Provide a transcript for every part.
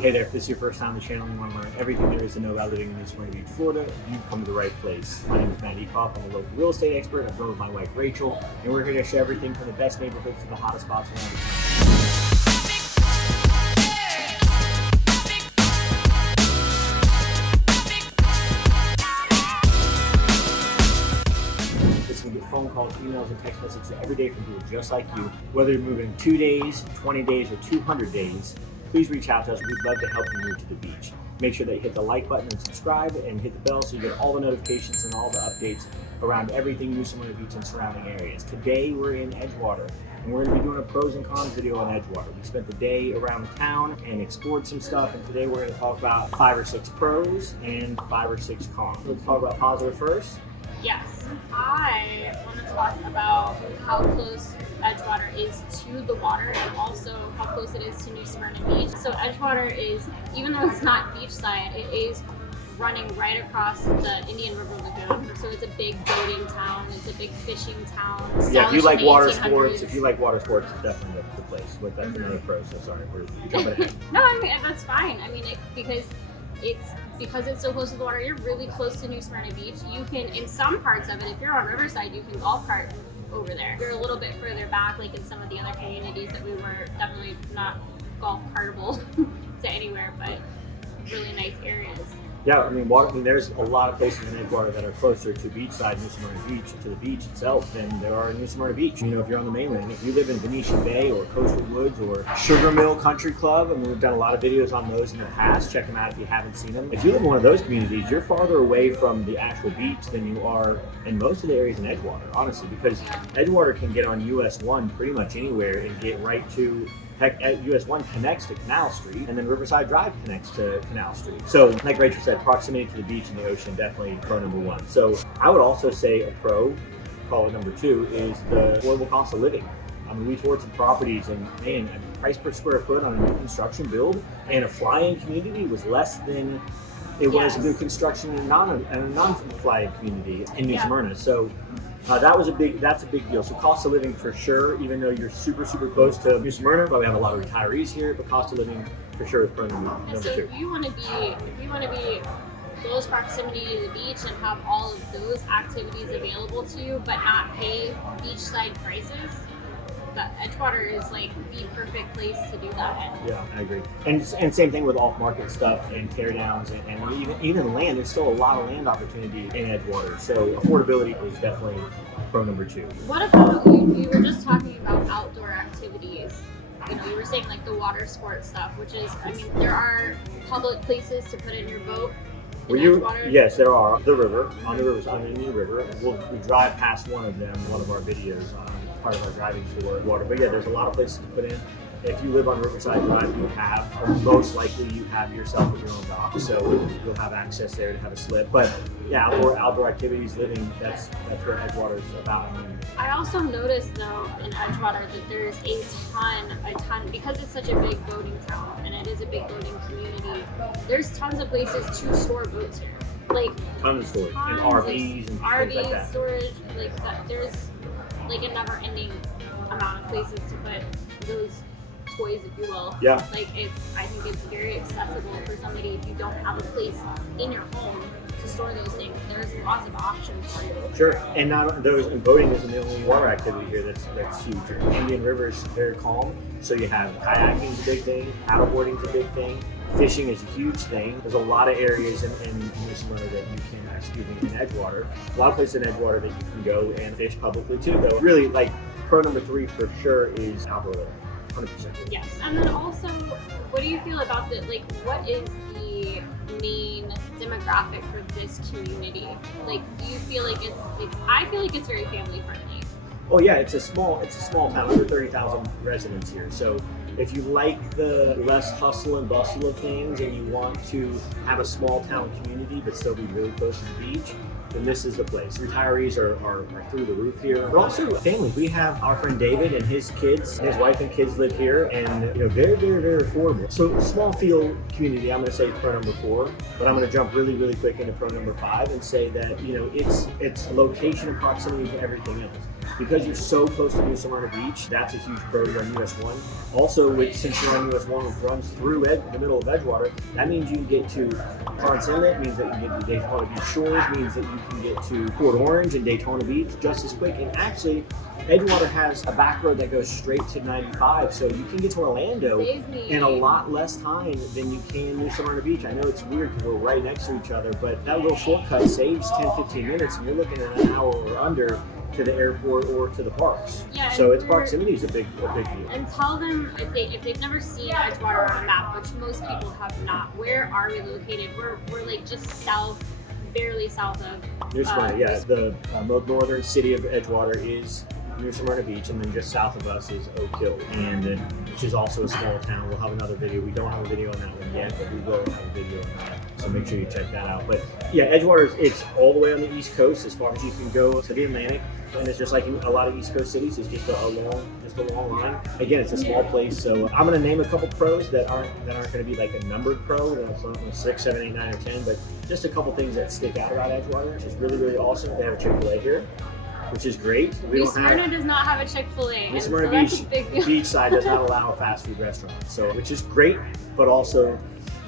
Hey there, if this is your first time on the channel and you want to learn everything there is to know about living in Smyrna Beach, Florida, you've come to the right place. My name is Matt Ecoff. I'm a local real estate expert. I've grown with my wife Rachel, and we're here to share everything from the best neighborhoods to the hottest spots around the country. Phone calls, emails, and text messages every day from people just like you. Whether you're moving 2 days, 20 days, or 200 days, please reach out to us. We'd love to help you move to the beach. Make sure that you hit the like button and subscribe and hit the bell so you get all the notifications and all the updates around everything new Smyrna Beach and surrounding areas. Today we're in Edgewater, and we're going to be doing a pros and cons video on Edgewater. We spent the day around town and explored some stuff, and today we're going to talk about 5 or 6 pros and 5 or 6 cons. Let's talk about positive first. Yes, I want to talk about how close Edgewater is to the water and also how close it is to New Smyrna Beach. So Edgewater is, even though it's not beachside, it is running right across the Indian River Lagoon. So it's a big boating town, it's a big fishing town. Yeah, if you like water sports, it's definitely the place. But that's another pro, so sorry, we're jumping ahead. No, I mean, that's fine. I mean, because it's so close to the water, you're really close to New Smyrna Beach. You can, in some parts of it, if you're on Riverside, you can golf cart over there. You're a little bit further back, like in some of the other communities that we were definitely not golf cartable to anywhere, but really nice areas. Yeah, I mean, there's a lot of places in Edgewater that are closer to beachside New Smyrna Beach, to the beach itself, than there are in New Smyrna Beach. You know, if you're on the mainland, if you live in Venetian Bay or Coastal Woods or Sugar Mill Country Club, and we've done a lot of videos on those in the past. Check them out if you haven't seen them. If you live in one of those communities, you're farther away from the actual beach than you are in most of the areas in Edgewater, honestly, because Edgewater can get on US 1 pretty much anywhere and get right to. Heck, US 1 connects to Canal Street, and then Riverside Drive connects to Canal Street. So, like Rachel said, proximity to the beach and the ocean, definitely pro number 1. So, I would also say a pro, call it number 2, is the affordable cost of living. I mean, we toured some properties, and man, price per square foot on a new construction build and a fly-in community was less than it was new construction in a non-fly-in community in New Smyrna. So. That's a big deal. So cost of living for sure, even though you're super close to New Smyrna, but we have a lot of retirees here, but cost of living for sure is probably number 2. If you want to be close proximity to the beach and have all of those activities available to you, but not pay beachside prices, Edgewater is like the perfect place to do that in. Yeah, I agree. And same thing with off-market stuff and teardowns and even land. There's still a lot of land opportunity in Edgewater. So affordability is definitely pro number 2. What about you were just talking about outdoor activities. You know, you were saying like the water sports stuff, which is, I mean, there are public places to put in your boat. Yes, there are. The river, on the Indian River. We drive past one of them, one of our videos, part of our driving tour water. But yeah, there's a lot of places to put in. If you live on Riverside Drive, most likely you have yourself with your own dock, so you'll have access there to have a slip. But yeah, outdoor activities, living, that's what Edgewater is about. I also noticed though in Edgewater that there's a ton, because it's such a big boating town and it is a big boating community, there's tons of places to store boats here. Like tons of storage and RVs and things like that. Storage, like that. There's like a never-ending amount of places to put those toys, if you will. Yeah. Like I think it's very accessible for somebody if you don't have a place in your home to store those things. There's lots of options for you. Sure, and boating isn't the only water activity here that's huge. Indian River is very calm, so you have kayaking is a big thing, paddleboarding is a big thing, fishing is a huge thing. There's a lot of areas in New Smyrna that you can, in Edgewater, a lot of places in Edgewater that you can go and fish publicly too. Though really, like pro number 3 for sure is outdoor living. 100%. Yes, and then also, what do you feel about what is the main demographic for this community? Like, do you feel like I feel like it's very family friendly. Oh yeah, it's a small town, under 30,000 residents here. So if you like the less hustle and bustle of things and you want to have a small town community but still be really close to the beach, then this is the place. Retirees are through the roof here, but also families. We have our friend David and his kids, his wife and kids live here, and very affordable. So small field community, I'm going to say pro number 4, but I'm going to jump really quick into pro number 5 and say that it's location and proximity to everything else. because you're so close to New Smyrna Beach, that's a huge pro to run US 1. Also, since you're on US 1, which runs through the middle of Edgewater, that means you can get to Ponce Inlet, means that you can get to Daytona Beach Shores, means that you can get to Port Orange and Daytona Beach just as quick. And actually, Edgewater has a back road that goes straight to 95, so you can get to Orlando in a lot less time than you can New Smyrna Beach. I know it's weird because we're right next to each other, but that little shortcut saves 10-15 minutes, and you're looking at an hour or under to the airport or to the parks. Yeah, so its proximity is a big deal. And tell them if they've never seen Edgewater on a map, which most people have not, where are we located? We're like just south, barely south of New Smyrna. Yeah, the most northern city of Edgewater is New Smyrna Beach, and then just south of us is Oak Hill, and which is also a small town. We'll have another video. We don't have a video on that one yet, but we will have a video on that. So make sure you check that out. But yeah, Edgewater, it's all the way on the East Coast as far as you can go to the Atlantic, and it's just like in a lot of East Coast cities. It's just a long line. Again, it's a small place. So I'm going to name a couple pros that aren't going to be like a numbered pro. So 6, 7, 8, 9, or 10, but just a couple things that stick out about Edgewater, which is really, really awesome. They have a Chick-fil-A here, which is great. New Smyrna does not have a Chick-fil-A. New Smyrna Beach, beach side does not allow a fast food restaurant, so which is great, but also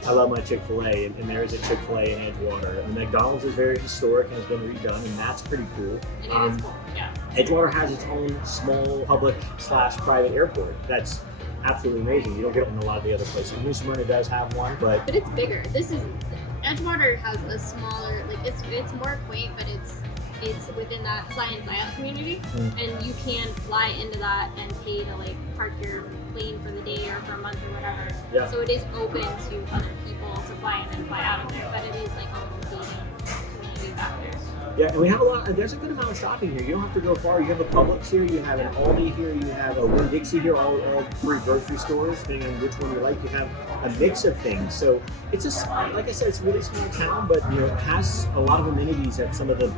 I love my Chick-fil-A, and there is a Chick-fil-A in Edgewater. And McDonald's is very historic and has been redone, and that's pretty cool. It is cool, yeah. Edgewater has its own small public/private airport. That's absolutely amazing. You don't get it in a lot of the other places. New Smyrna does have one, but it's bigger. Edgewater has a smaller, like it's more quaint, but it's within that fly in fly out community, and you can fly into that and pay to like park your plane for the day or for a month or whatever. Yeah. So it is open to other people to fly in and fly out of there, but it is like a gated community back there. Yeah, and we have there's a good amount of shopping here. You don't have to go far. You have a Publix here, you have an Aldi here, you have a Winn-Dixie here, all three grocery stores, depending on which one you like. You have a mix of things. So it's like I said, it's a really small town, but it has a lot of amenities that some of the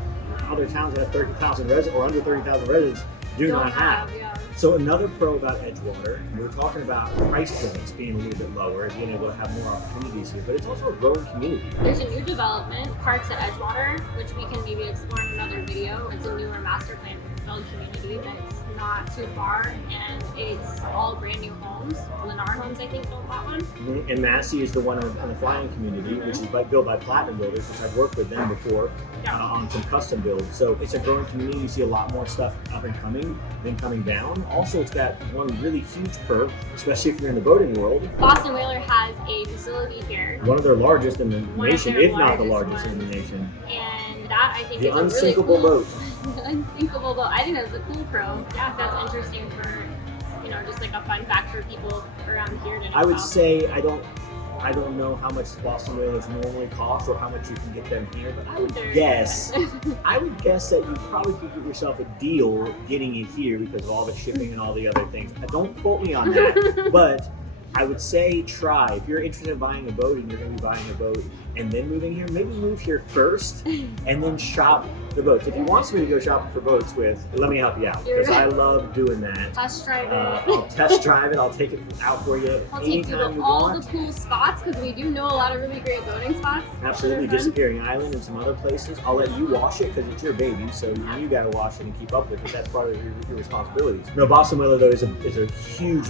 other towns that have 30,000 residents or under 30,000 residents do not have. Yeah. So another pro about Edgewater, we're talking about price points being a little bit lower, being able to have more opportunities here, but it's also a growing community. There's a new development, Parks at Edgewater, which we can maybe explore in another video. It's a newer master plan build community that's not too far, and it's all brand new homes. Lennar Homes, I think, built that one. Mm-hmm. And Massey is the one in the flying community, which is built by Platinum Builders, which I've worked with them before on some custom builds. So it's a growing community. You see a lot more stuff up and coming than coming down. Also, it's got one really huge pro, especially if you're in the boating world. Boston Whaler has a facility here. One of their largest in the nation, if not the largest in the nation. And that, I think, the is unsinkable a really cool boat. The unsinkable boat. I think that's a cool pro. Yeah, that's interesting for, just like a fun fact for people around here to know. I would say I don't know how much Boston Whalers normally cost or how much you can get them here, but I would guess that you probably could give yourself a deal getting it here because of all the shipping and all the other things. Don't quote me on that, but I would say try. If you're interested in buying a boat and you're going to be buying a boat and then moving here, maybe move here first and then shop the boats. If you want somebody to go shopping for boats with, let me help you out because I love doing that. Test drive it. I'll test drive it. I'll take it out for you. I'll take you to all the cool spots because we do know a lot of really great boating spots. Absolutely. Disappearing Island and some other places. I'll let you wash it because it's your baby, so you got to wash it and keep up with it. That's part of your responsibilities. No, Boston Whaler though is a huge.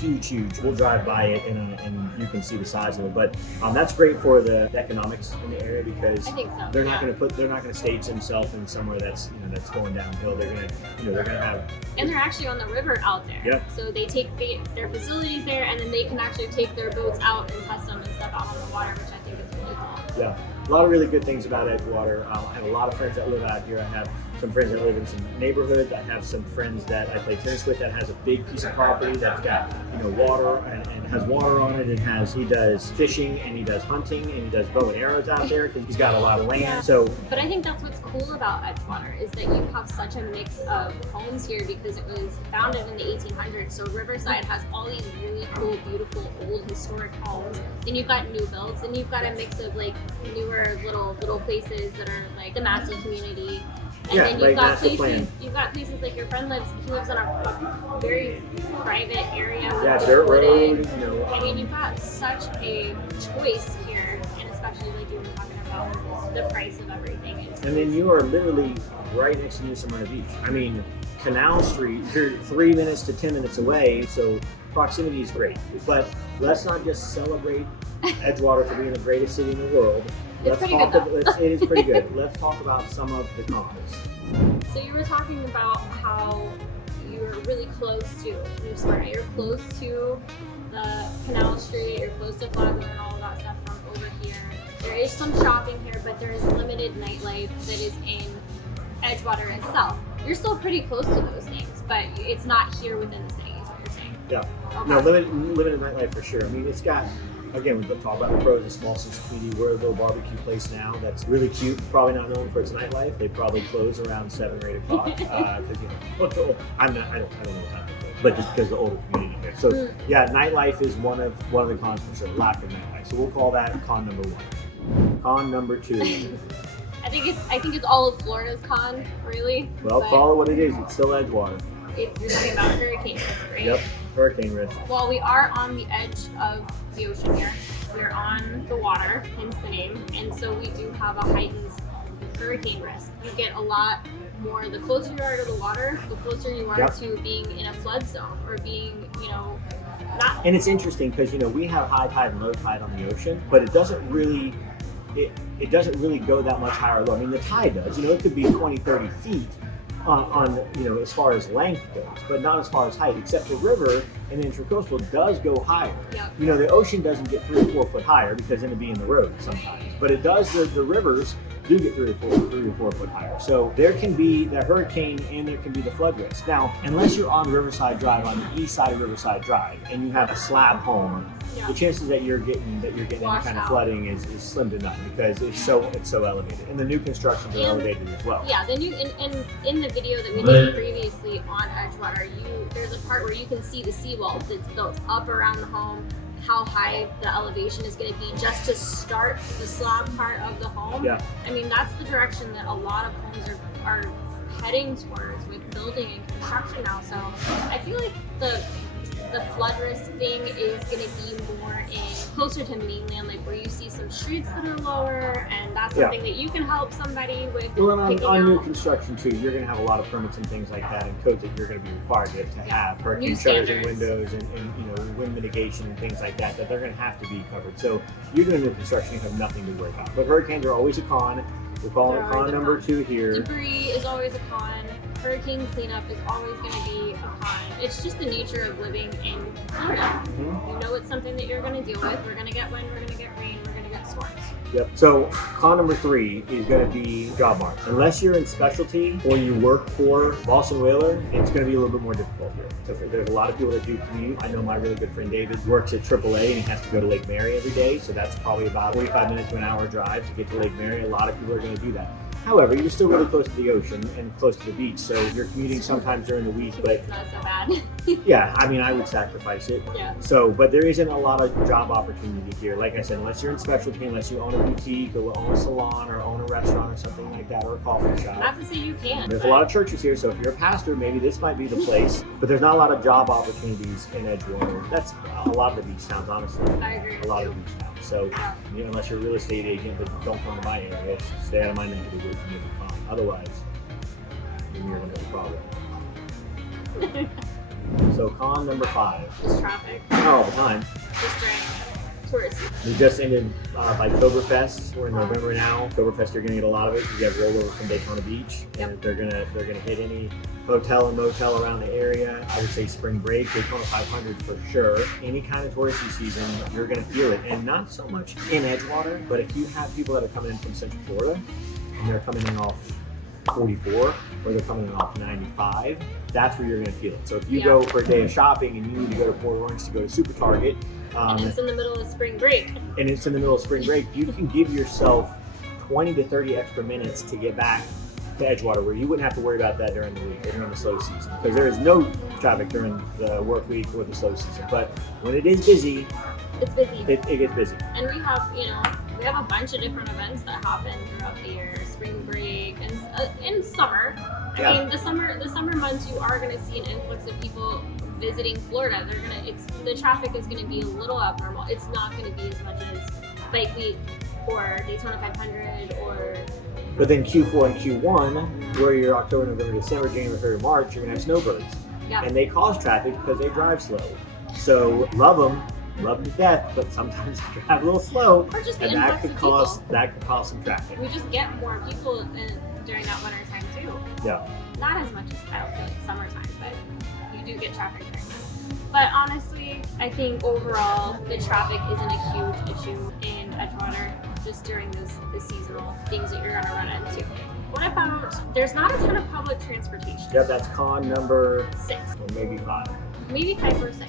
Huge. We'll drive by it and you can see the size of it. But that's great for the economics in the area because I think so, they're not going to stage themselves in somewhere that's going downhill. They're gonna have, and they're actually on the river out there. Yeah. So they take their facilities there, and then they can actually take their boats out and test them and stuff out on the water, which I think is really cool. Yeah, a lot of really good things about Edgewater. I have a lot of friends that live out here. I have some friends that live in some neighborhoods. I have some friends that I play tennis with that has a big piece of property that's got water and has water on it. He does fishing and he does hunting and he does bow and arrows out there because he's got a lot of land. Yeah. So, but I think that's what's cool about Edgewater is that you have such a mix of homes here because it was founded in the 1800s. So Riverside has all these really cool, beautiful, old historic homes. Then you've got new builds, and you've got a mix of like newer little places that are like the Massey community. And then you've got places like your friend he lives in a very private area. Yeah, dirt road, I mean, you've got such a choice here, and especially like you were talking about the price of everything. And then you are literally right next to New Smyrna Beach. I mean, Canal Street, you're 3 minutes to 10 minutes away, so proximity is great. But let's not just celebrate Edgewater for being the greatest city in the world. It It is pretty good. Let's talk about some of the cons. So you were talking about how you're really close to New Smyrna. You're close to the Canal Street, you're close to Flagler and all of that stuff from over here. There is some shopping here, but there is limited nightlife that is in Edgewater itself. You're still pretty close to those things, but it's not here within the city, is what you're saying. Yeah. Okay. No, limited nightlife for sure. I mean, it's got, again, we've talked about the pros, a small sense of community. We're a little barbecue place now that's really cute. Probably not known for its nightlife. They probably close around 7 or 8 o'clock. Because, you know, I don't know what time they close, but just because of the older community here. So, yeah, nightlife is one of the cons for sure, lack of nightlife. So we'll call that con number 1. Con number 2. I think it's all of Florida's con, really. Well, call it what it is. It's still Edgewater. You're talking about hurricane risk, right? Yep, hurricane risk. Well, we are on the edge of the ocean here. We're on the water, hence the name, and so we do have a heightened hurricane risk. You get a lot more, the closer you are to the water, the closer you are to being in a flood zone or being, not. And it's interesting because, we have high tide and low tide on the ocean, but it doesn't really, it doesn't really go that much higher or low. I mean, the tide does, it could be 20, 30 feet on as far as length goes, but not as far as height, except the river and the intracoastal does go higher. Yep. The ocean doesn't get 3 or 4 foot higher because then it'd be in the road sometimes, but it does, the rivers do get 3 or 4 foot higher. So there can be the hurricane and there can be the flood risk. Now, unless you're on Riverside Drive, on the east side of Riverside Drive, and you have a slab home, the chances that you're getting any kind of flooding is slim to none because it's so elevated. And the new constructions are elevated as well. Yeah, the new in the video that we did previously on Edgewater, there's a part where you can see the seawall that's built up around the home, how high the elevation is going to be just to start the slab part of the home. Yeah. I mean, that's the direction that a lot of homes are heading towards with building and construction now. So I feel like the flood risk thing is going to be more closer to mainland, like where you see some streets that are lower, and that's something that you can help somebody with. Well, on new construction too, you're going to have a lot of permits and things like that, and codes that you're going to be required to have, hurricane shutters and windows, and wind mitigation and things like that they're going to have to be covered. So you're doing new construction, you have nothing to worry about. But hurricanes are always a con. We're calling it con number 2 here. Debris is always a con. Hurricane cleanup is always going to be a con. It's just the nature of living in Florida. Mm-hmm. You know it's something that you're going to deal with. We're going to get wind, we're going to get rain, we're going to get storms. Yep. So con number 3 is going to be job market. Unless you're in specialty or you work for Boston Whaler, it's going to be a little bit more difficult here. So there's a lot of people that do commute. I know my really good friend David works at AAA and he has to go to Lake Mary every day. So that's probably about 45 minutes to an hour drive to get to Lake Mary. A lot of people are going to do that. However, you're still really close to the ocean and close to the beach, so you're commuting sometimes during the week, but it's not so bad. Yeah, I mean, I would sacrifice it. Yeah. So, but there isn't a lot of job opportunity here. Like I said, unless you're in specialty, unless you own a boutique or own a salon or own a restaurant or something like that, or a coffee shop. Not to say you can. There's a lot of churches here, so if you're a pastor, maybe this might be the place, but there's not a lot of job opportunities in Edgewater. That's a lot of the beach towns, honestly. I agree. A lot of beach towns. So, unless you're a real estate agent, but don't come to my area, stay out of my neck of the woods and you'll be fine. Otherwise, then you're going to have a problem. So con number 5. Just traffic. All the time. Just during tourist season. We just ended by Oktoberfest. We're in November now. Oktoberfest, you're going to get a lot of it because you have rollover from Daytona Beach. Yep. And they're gonna hit any hotel and motel around the area. I would say spring break, Daytona 500 for sure. Any kind of touristy season, you're going to feel it. And not so much in Edgewater, but if you have people that are coming in from Central Florida and they're coming in off 44 or they're coming in off 95, that's where you're going to feel it. So if you go for a day of shopping and you need to go to Port Orange to go to Super Target, and it's in the middle of spring break. You can give yourself 20 to 30 extra minutes to get back to Edgewater, where you wouldn't have to worry about that during the week or during the slow season, because there is no traffic during the work week or the slow season. But when it is busy, it's busy. It gets busy. And we have a bunch of different events that happen throughout the year. Spring break and in summer. I mean, the summer months, you are going to see an influx of people visiting Florida. The traffic is going to be a little abnormal. It's not going to be as much as Bike Week or Daytona 500 or But then Q4 and Q1, where you're October, November, December, January, February, March, you're gonna have snowbirds. Yeah. And they cause traffic because they drive slow. So love them to death, but sometimes they drive a little slow, Or just the and that influx could of cause people. some traffic. We just get more people during that winter time too. Yeah. Not as much as I don't think summertime, but you do get traffic during that. But honestly, I think overall the traffic isn't a huge issue in Edgewater just during the seasonal things that you're gonna run into. What about, there's not a ton of public transportation. Yeah, that's con number 6, or maybe 5. maybe 5 or 6.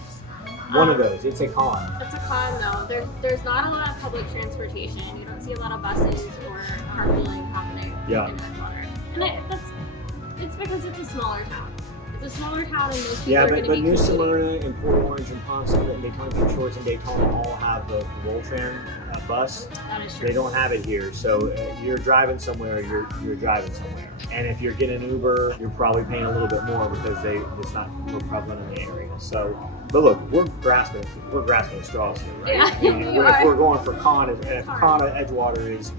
One of those. It's a con. It's a con though. There's not a lot of public transportation. You don't see a lot of buses or carpooling happening in Edgewater. And it's because it's a smaller town. It's a smaller town and most people are going to be New commuting. Smyrna and Port Orange and Ponce and Daytona Beach Shores and Daytona all have the Voltran bus. That is true. They don't have it here, so you're driving somewhere. You're driving somewhere. And if you're getting an Uber, you're probably paying a little bit more because it's not real prevalent in the area. So, but look, we're grasping at straws here, right? Yeah, I mean, we if are. we're going for con, if It's hard. con at Edgewater is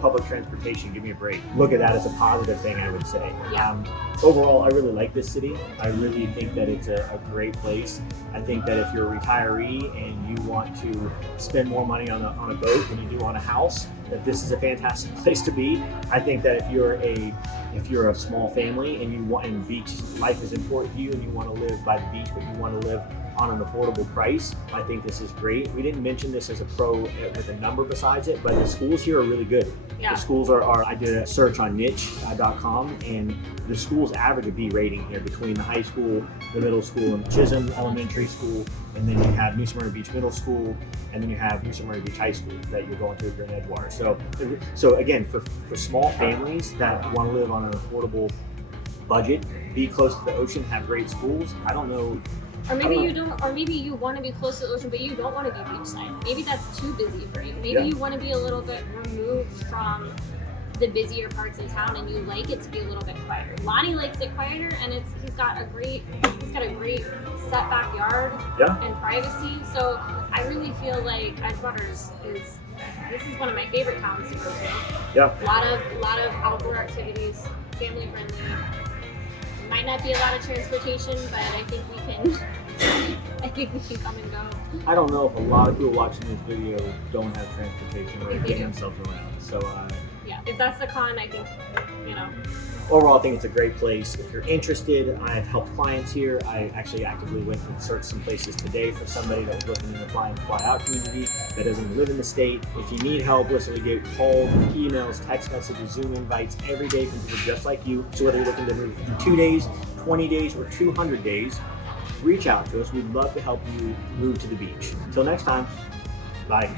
public transportation, give me a break. Look at that as a positive thing, I would say. Yeah. Overall, I really like this city. I really think that it's a great place. I think that if you're a retiree and you want to spend more money on a boat than you do on a house, that this is a fantastic place to be. I think that if you're a small family and beach life is important to you and you want to live by the beach, but you want to live on an affordable price, I think this is great. We didn't mention this as a pro with a number besides it, but the schools here are really good. Yeah. The schools are I did a search on niche.com and the schools average a B rating here between the high school, the middle school, and Chisholm Elementary School, and then you have New Smyrna Beach Middle School, and then you have New Smyrna Beach High School that you're going to if you're in Edgewater. So again, for small families that want to live on an affordable budget, be close to the ocean, have great schools. I don't know. Or maybe you don't, or maybe you want to be close to the ocean, but you don't want to be beachside. Maybe that's too busy for you. Maybe you want to be a little bit removed from the busier parts of town, and you like it to be a little bit quieter. Lonnie likes it quieter, and he's got a great set backyard and privacy. So I really feel like Edgewater is one of my favorite towns to go to. Yeah. A lot of outdoor activities, family friendly. Might not be a lot of transportation, but I think we can come and go. I don't know if a lot of people watching this video don't have transportation or They getting do. themselves around. So Yeah, if that's the con, I think, overall, I think it's a great place. If you're interested, I've helped clients here. I actually actively went and searched some places today for somebody that was looking in the fly out community that doesn't even live in the state. If you need help, listen, we get calls, emails, text messages, Zoom invites every day from people just like you. So whether you're looking to move in 2 days, 20 days, or 200 days, reach out to us. We'd love to help you move to the beach. Until next time, bye.